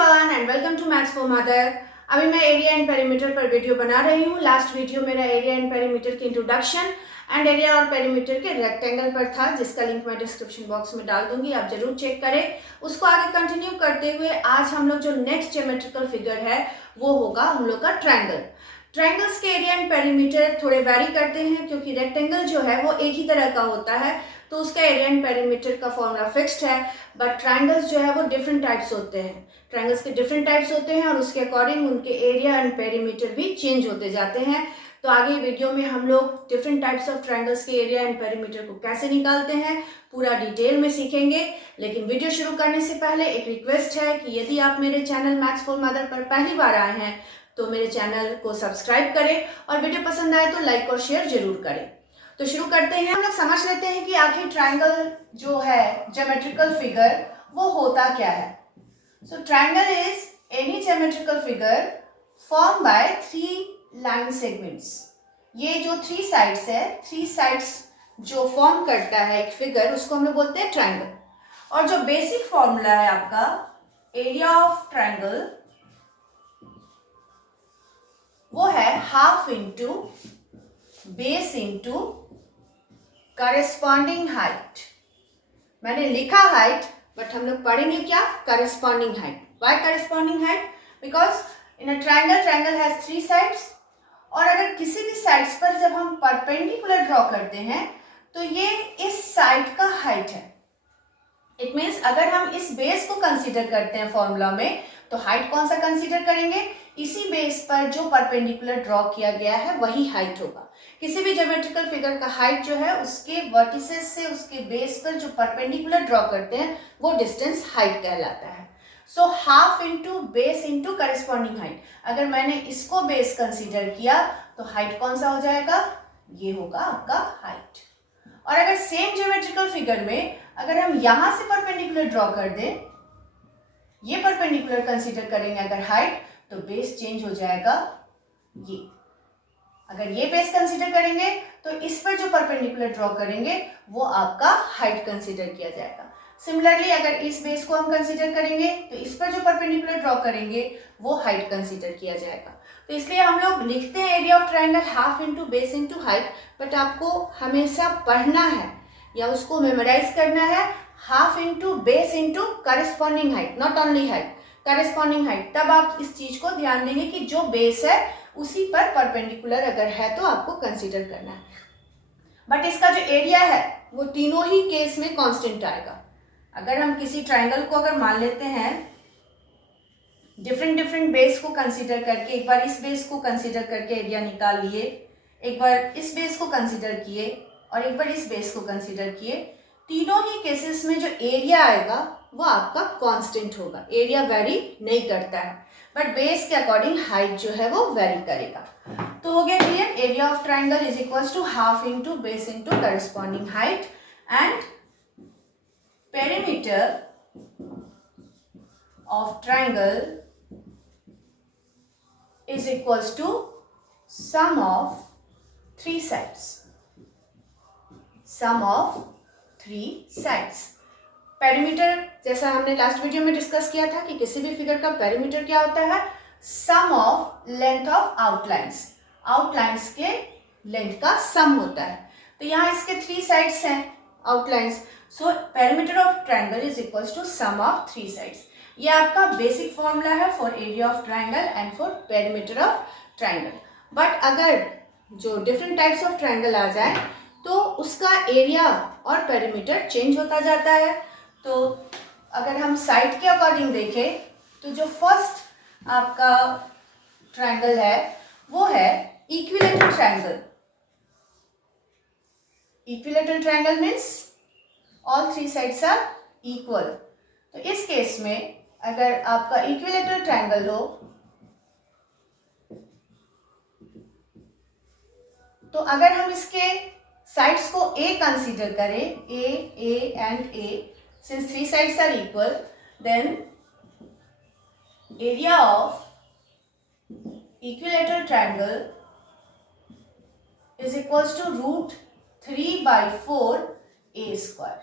Everyone and welcome to maths for mother. अभी मैं area and perimeter पर video बना रही हूँ। लास्ट वीडियो मेरा एरिया एंड पेरीमीटर की इंट्रोडक्शन एंड एरिया और पेरीमीटर के रेक्टेंगल पर था, जिसका लिंक मैं डिस्क्रिप्शन बॉक्स में डाल दूंगी, आप जरूर चेक करें। उसको आगे कंटिन्यू करते हुए आज हम लोग जो नेक्स्ट ज्योमेट्रिकल फिगर है वो होगा हम लोग का ट्रायंगल। ट्रायंगल्स के एरिया एंड पेरीमीटर थोड़े वैरी करते हैं, क्योंकि रेक्टेंगल जो है वो एक ही तरह का होता है तो उसका एरिया एंड पेरीमीटर का फॉर्मूला फिक्स्ड है। बट ट्रायंगल्स जो है वो डिफरेंट टाइप्स होते हैं। ट्रायंगल्स के डिफरेंट टाइप्स होते हैं और उसके अकॉर्डिंग उनके एरिया एंड पेरीमीटर भी चेंज होते जाते हैं। तो आगे वीडियो में हम लोग डिफरेंट टाइप्स ऑफ ट्रायंगल्स के एरिया एंड पेरीमीटर को कैसे निकालते हैं पूरा डिटेल में सीखेंगे। लेकिन वीडियो शुरू करने से पहले एक रिक्वेस्ट है कि यदि आप मेरे चैनल मैथ्स फॉर मदर पर पहली बार आए हैं तो मेरे चैनल को सब्सक्राइब करें और वीडियो पसंद आए तो लाइक और शेयर जरूर करें। तो शुरू करते हैं। हम लोग समझ लेते हैं कि आखिर ट्रायंगल जो है ज्योमेट्रिकल फिगर वो होता क्या है। So triangle is any geometrical figure form by three line segments. ये जो थ्री साइड्स है, थ्री साइड्स जो फॉर्म करता है एक फिगर, उसको हम लोग बोलते हैं ट्रायंगल। और जो बेसिक फॉर्मूला है आपका एरिया ऑफ ट्रायंगल वो है half into base into corresponding height. मैंने लिखा हाइट बट हम लोग पढ़ेंगे क्या, corresponding height. Why corresponding height? Because in a triangle has three sides, और अगर किसी भी साइड्स पर जब हम परपेंडिकुलर ड्रॉ करते हैं तो ये इस साइड का हाइट है। इट मीन्स अगर हम इस बेस को कंसीडर करते हैं फॉर्मूला में तो हाइट कौन सा कंसीडर करेंगे, इसी बेस पर जो परपेंडिकुलर ड्रॉ किया गया है वही हाइट होगा। किसी भी ज्योमेट्रिकल फिगर का हाइट जो है उसके वर्टिसेस से उसके बेस पर जो परपेंडिकुलर ड्रॉ करते हैं वो डिस्टेंस हाइट कहलाता है। सो half into base into corresponding height. अगर मैंने इसको बेस कंसीडर किया तो हाइट कौन सा हो जाएगा, ये होगा आपका हाइट। और अगर सेम ज्योमेट्रिकल फिगर में अगर हम यहां से परपेंडिकुलर ड्रॉ कर दें, ये परपेंडिकुलर कंसीडर करेंगे अगर हाइट, तो बेस चेंज हो जाएगा ये। अगर ये बेस कंसीडर करेंगे तो इस पर जो परपेंडिकुलर ड्रॉ करेंगे वो आपका हाइट कंसीडर किया जाएगा। सिमिलरली अगर इस बेस को हम कंसीडर करेंगे तो इस पर जो परपेंडिकुलर ड्रॉ करेंगे वो हाइट कंसीडर किया जाएगा। तो इसलिए हम लोग लिखते हैं area of triangle half into base into height, but आपको हमेशा पढ़ना है या उसको मेमोराइज करना है half into base into corresponding height, not only height, corresponding height. तब आप इस चीज को ध्यान देंगे कि जो बेस है उसी पर परपेंडिकुलर अगर है तो आपको कंसीडर करना है। बट इसका जो एरिया है वो तीनों ही केस में कांस्टेंट आएगा। अगर हम किसी ट्रायंगल को अगर मान लेते हैं डिफरेंट बेस को कंसीडर करके, एक बार इस बेस को कंसीडर करके एरिया निकाल लिए, एक बार इस बेस को कंसीडर किए और एक बार इस बेस को कंसीडर किए, तीनों ही केसेस में जो एरिया आएगा वो आपका कांस्टेंट होगा। एरिया वेरी नहीं करता है, बट बेस के अकॉर्डिंग हाइट जो है वो वेरी करेगा। तो हो गया clear, area of triangle is equals to half into base into corresponding height and perimeter of triangle is equals to sum of three sides. Sum of three sides. Perimeter जैसा हमने last video में discuss किया था कि किसी भी figure का perimeter क्या होता है, sum of length of outlines. Outlines के लेंथ का सम होता है। तो यहाँ इसके थ्री साइड्स हैं outlines, so perimeter of triangle is equals to sum of three sides. ये आपका बेसिक फॉर्मूला है for area of triangle and for perimeter of triangle. But अगर जो डिफरेंट टाइप्स ऑफ ट्रायंगल आ जाए तो उसका एरिया और पेरीमीटर चेंज होता जाता है। तो अगर हम साइड के अकॉर्डिंग देखें तो जो फर्स्ट आपका ट्रायंगल है वो है equilateral triangle. Equilateral triangle means all three sides are equal. तो इस केस में अगर आपका इक्विलेटरल ट्रायंगल हो तो अगर हम इसके साइड्स को ए कंसीडर करें, A and A, since three sides are equal, then area of equilateral triangle is equals to root 3/4 a square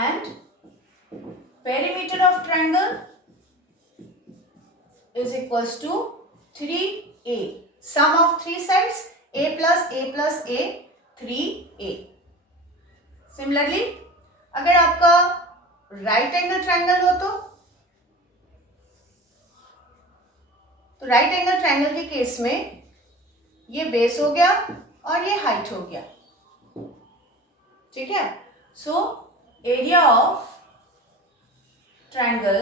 and perimeter of triangle is equals to 3a. Sum of three sides a plus a plus a 3a. Similarly, अगर आपका right angle triangle हो तो right angle triangle के case में ये base हो गया और ये हाइट हो गया, ठीक है। So area of triangle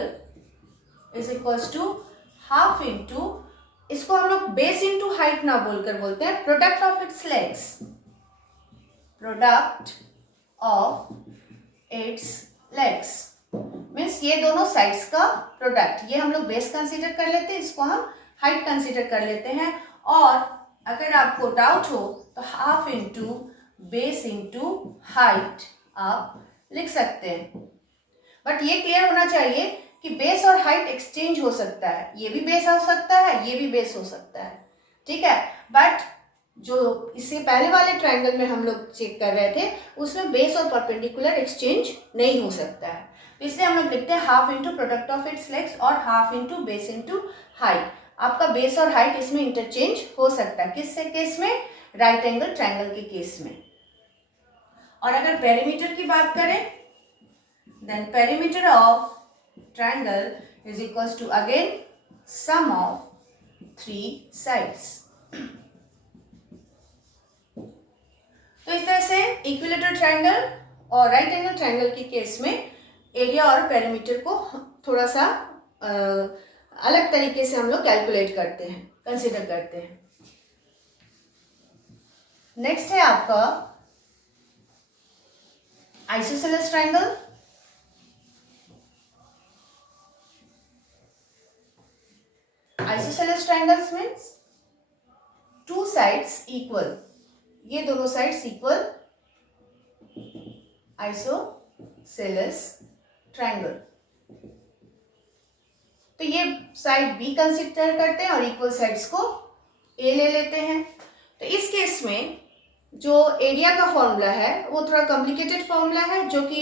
is equals to half into, इसको हम लोग बेस इंटू हाइट ना बोलकर बोलते हैं product of its legs, product of its legs means ये दोनों साइड्स का प्रोडक्ट। ये हम लोग बेस कंसीडर कर लेते हैं, इसको हम हाइट कंसीडर कर लेते हैं। और अगर आपको डाउट हो तो half into base into height आप लिख सकते हैं। बट ये क्लियर होना चाहिए कि बेस और हाइट एक्सचेंज हो सकता है, ये भी बेस हो सकता है, ये भी बेस हो सकता है, ठीक है। बट जो इससे पहले वाले ट्रायंगल में हम लोग चेक कर रहे थे उसमें बेस और परपेंडिकुलर एक्सचेंज नहीं हो सकता है, तो इसलिए हम लोग लिखते हैं half into product of its legs और half into base into height. आपका बेस और हाइट इसमें इंटरचेंज हो सकता है, किससे केस में? राइट एंगल ट्रायंगल के केस में। और अगर पेरीमीटर की बात करें then perimeter of triangle is equals to again sum of three sides. तो इस तरह से इक्विलेटरल ट्रायंगल और राइट एंगल ट्रायंगल के केस में एरिया और पेरीमीटर को थोड़ा सा अलग तरीके से हम लोग कैलकुलेट करते हैं, कंसीडर करते हैं। नेक्स्ट है आपका isosceles triangle. Isosceles triangles means two sides equal, ये दोनों साइड्स इक्वल, आइसोसेलेस ट्रायंगल। तो ये साइड बी कंसीडर करते हैं और इक्वल साइड्स को ए ले लेते हैं। तो इस केस में जो एरिया का फॉर्मूला है वो थोड़ा कॉम्प्लिकेटेड फॉर्मूला है जो कि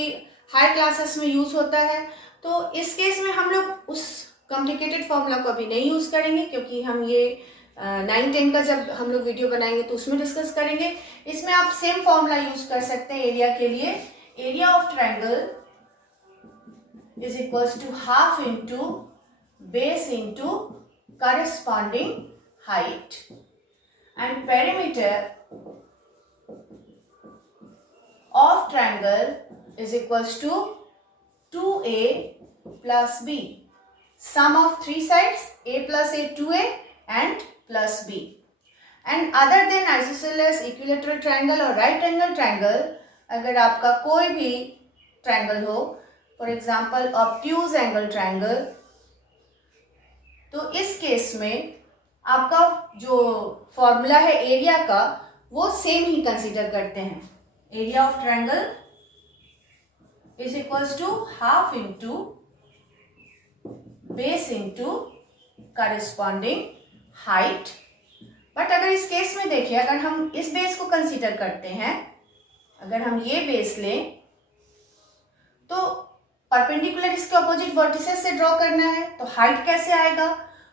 हायर क्लासेस में यूज होता है। तो इस केस में हम लोग उस कॉम्प्लिकेटेड फॉर्मूला को अभी नहीं यूज करेंगे, क्योंकि हम ये 9-10 का जब हम लोग वीडियो बनाएंगे तो उसमें डिस्कस करेंगे। इसमें आप सेम फॉर्मूला यूज कर सकते हैं एरिया के लिए। Area of triangle is equals to half into base into corresponding height and perimeter of triangle is equals to 2a plus b, sum of three sides a plus a 2a and plus b। and other than isosceles equilateral triangle और right angle triangle, अगर आपका कोई भी triangle हो, for example obtuse angle triangle, तो इस case में आपका जो फॉर्मूला है एरिया का वो सेम ही कंसीडर करते हैं। Area of triangle is equals to half into base into corresponding height. But अगर इस केस में देखिए, अगर हम इस बेस को कंसीडर करते हैं, अगर हम ये बेस लें तो परपेंडिकुलर इसके अपोजिट वर्टिसेस से ड्रॉ करना है, तो हाइट कैसे आएगा?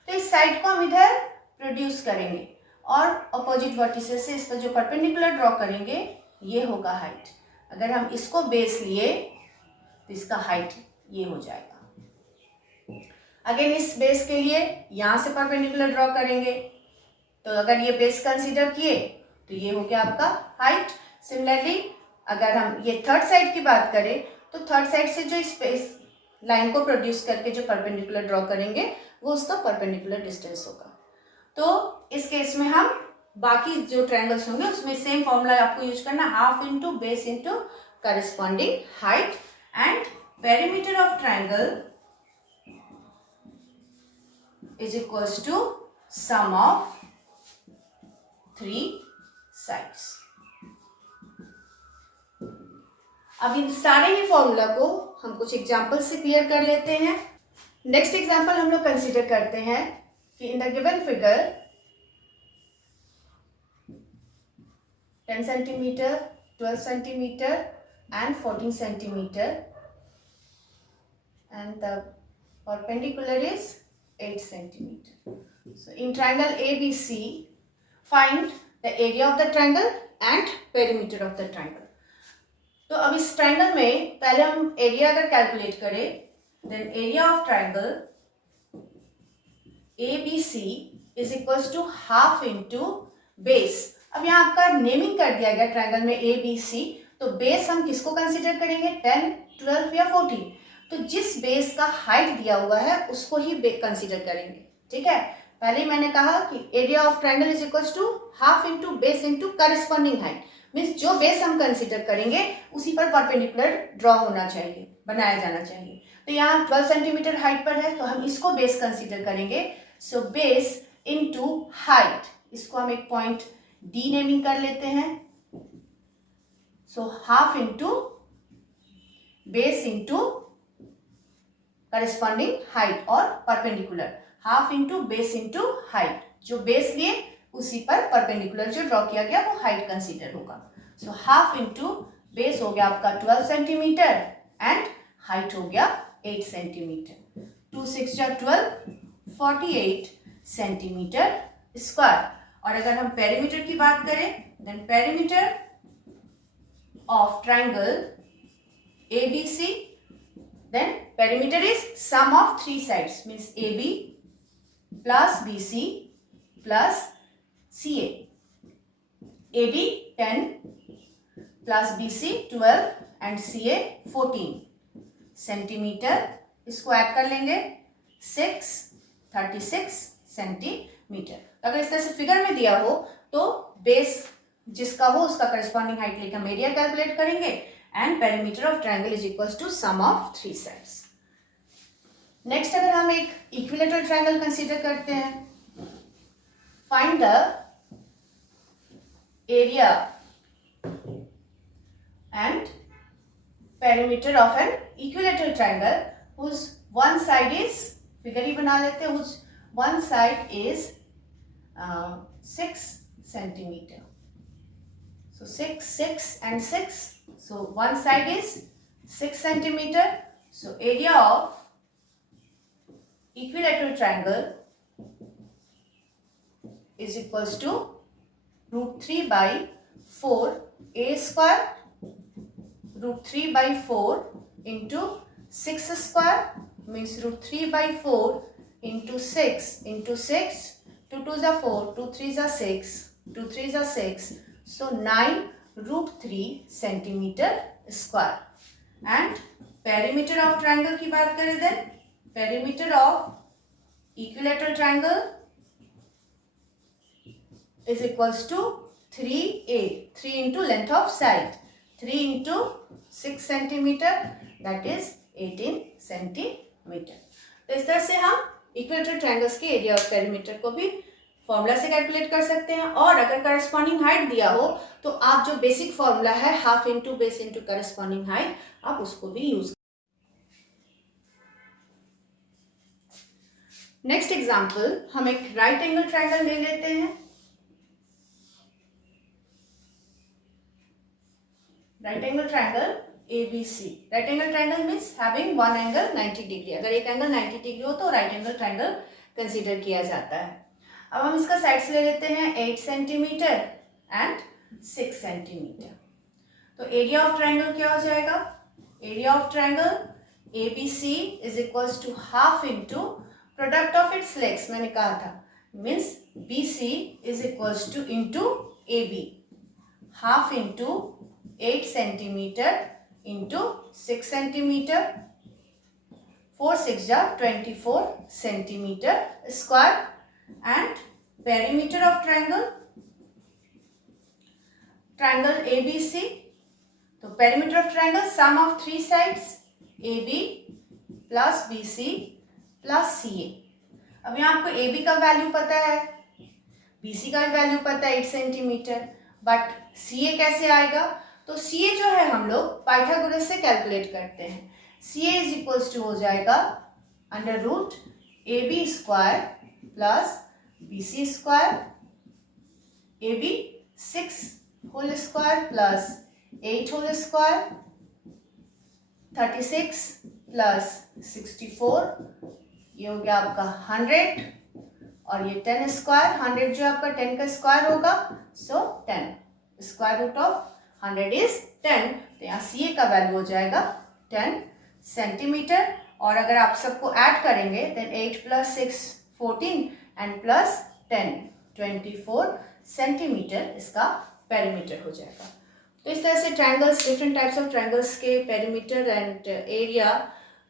तो इस साइड को हम इधर प्रोड्यूस करेंगे और अपोजिट वर्टिसेस से इस पर जो परपेंडिकुलर ड्रॉ करेंगे ये होगा हाइट। अगर हम इसको बेस लिए तो इसका हाइट ये हो जाएगा। अगेन इस बेस के लिए यहाँ से परपेंडिकुलर ड्रॉ करेंगे, तो अगर ये बेस कंसीडर किए तो ये हो गया आपका हाइट। सिमिलरली अगर हम ये थर्ड साइड की बात करें तो थर्ड साइड से जो स्पेस लाइन को प्रोड्यूस करके जो परपेंडिकुलर ड्रॉ करेंगे वो उसका परपेंडिकुलर डिस्टेंस होगा। तो इस केस में हम बाकी जो ट्रायंगल्स होंगे उसमें सेम फॉर्मूला आपको यूज करना, half into base into corresponding height and perimeter of triangle is equals to sum of three sides. अब इन सारे ही फॉर्मूला को हम कुछ एग्जाम्पल से क्लियर कर लेते हैं। नेक्स्ट एग्जाम्पल हम लोग कंसीडर करते हैं कि in the given figure 10 centimetre, 12 centimetre and 14 centimetre and the perpendicular is 8 centimeter. So in triangle ABC, find the area of the triangle and perimeter of the triangle. तो अब इस triangle में पहले हम एरिया अगर कैलकुलेट करें, then area of triangle ABC is equals to half into base. अब यहाँ आपका नेमिंग कर दिया गया ट्रायंगल में ABC, तो बेस हम किसको कंसीडर करेंगे, 10, 12 या 14. तो जिस बेस का हाइट दिया हुआ है उसको ही कंसीडर करेंगे. ठीक है, पहले ही मैंने कहा कि area of triangle is equals to half into base into corresponding height. Means जो बेस हम कंसीडर करेंगे उसी पर परपेंडिकुलर ड्रॉ होना चाहिए, बनाया जाना चाहिए. तो यहाँ 12 सेंटीमीटर हाइट पर है तो हम इसको बेस कंसीडर करेंगे. सो बेस इनटू हाइट, इसको हम एक पॉइंट डी नेमिंग कर लेते हैं. So half into base into corresponding height और perpendicular. Half into base into height, जो बेस लिए उसी पर परपेंडिकुलर जो ड्रॉ किया गया वो हाइट कंसीडर होगा. सो हाफ इंटू बेस हो गया आपका 12 सेंटीमीटर एंड हाइट हो गया 8 सेंटीमीटर. 2 6 जा 12, 48 सेंटीमीटर स्क्वायर. और अगर हम पेरीमीटर की बात करें, then perimeter of triangle ABC, then perimeter is sum of three sides, means AB plus BC plus CA. AB 10 plus BC 12 and CA 14 centimetre. इसको ऐड कर लेंगे 36 सेंटीमीटर. अगर इस तरह से फिगर में दिया हो तो बेस जिसका हो उसका करस्पॉन्डिंग हाइट लेकर हम एरिया कैलकुलेट करेंगे and perimeter of triangle is equals to sum of three sides. Next अगर हम एक इक्विलेटरल ट्रायंगल कंसीडर करते हैं, find the area and perimeter of an equilateral triangle whose one side is, figure ही बना लेते हैं, whose one side is 6 centimeter. So 6 and 6. So one side is 6 centimeter. So area of equilateral triangle is equals to √3 by 4 a square, √3 by 4 into 6 square, means √3 by 4 into 6 into 6. 2 2s are 4, 2 3s are 6, 2 3s are 6. So 9 √3 centimetre square. And perimeter of triangle की बात करें, then perimeter of equilateral triangle is equals to 3a, 3 into length of side, 3 into 6 centimetre, that is 18 centimetre. तो इस तरह से हम equilateral triangles के area of perimeter को भी फॉर्मूला से कैलकुलेट कर सकते हैं. और अगर करस्पॉन्डिंग हाइट दिया हो तो आप जो बेसिक फॉर्मूला है half into base into corresponding height, आप उसको भी यूज. नेक्स्ट एग्जांपल, हम एक राइट एंगल ट्रायंगल ले लेते हैं. Right angle triangle ABC. Right angle triangle means having one angle 90 degree. अगर एक एंगल 90 डिग्री हो तो राइट एंगल ट्रायंगल कंसीडर किया जाता है. अब हम इसका साइड्स ले लेते हैं 8 सेंटीमीटर एंड 6 सेंटीमीटर. तो एरिया ऑफ ट्रायंगल क्या हो जाएगा, area of triangle ABC is equals to half into product of its legs, मैंने कहा था, means BC is equals to into AB, half into 8 centimetre into 6 centimetre, 4 6 जा 24 centimetre square. And perimeter of triangle ABC. तो perimeter of triangle sum of three sides AB plus BC plus CA. अब यहाँ आपको AB का value पता है, BC का भी वैल्यू पता है 8 सेंटीमीटर, बट CA कैसे आएगा, तो CA जो है हम लोग पाइथागोरस से कैलकुलेट करते हैं. CA इज इक्वल्स टू हो जाएगा under root AB square plus BC square, AB 6 whole square plus 8 whole square, 36 plus 64 ये हो गया आपका 100 और ये 10 स्क्वायर, 100 जो आपका 10 का स्क्वायर होगा, सो 10 स्क्वायर रूट ऑफ 100 इज 10। तो यहाँ सी ए का वैल्यू हो जाएगा 10 सेंटीमीटर। और अगर आप सबको ऐड करेंगे देन 8 + 6 14 एंड प्लस 10 24 सेंटीमीटर इसका पेरीमीटर हो जाएगा। तो इस तरह से triangles, different types of triangles के पेरीमीटर एंड एरिया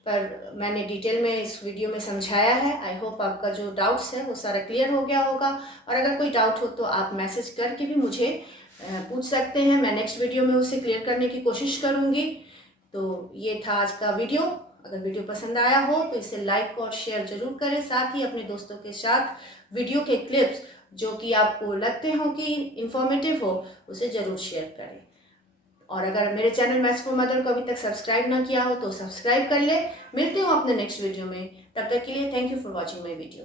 पर मैंने डिटेल में इस वीडियो में समझाया है। आई होप आपका जो डाउट्स है वो सारा क्लियर हो गया होगा। और अगर कोई डाउट हो तो आप मैसेज करके भी मुझे पूछ सकते हैं, मैं नेक्स्ट वीडियो में उसे क्लियर करने की कोशिश करूँगी। तो ये था आज का वीडियो। अगर वीडियो पसंद आया हो तो इसे लाइक और शेयर जरूर करें, साथ ही अपने दोस्तों के साथ वीडियो के क्लिप्स जो कि आपको लगते हो कि इंफॉर्मेटिव हो उसे ज़रूर शेयर करें। और अगर मेरे चैनल मैथ्स फॉर मदर को अभी तक सब्सक्राइब ना किया हो तो सब्सक्राइब कर ले। मिलती हूँ अपने नेक्स्ट वीडियो में, तब तक के लिए thank you for watching my video.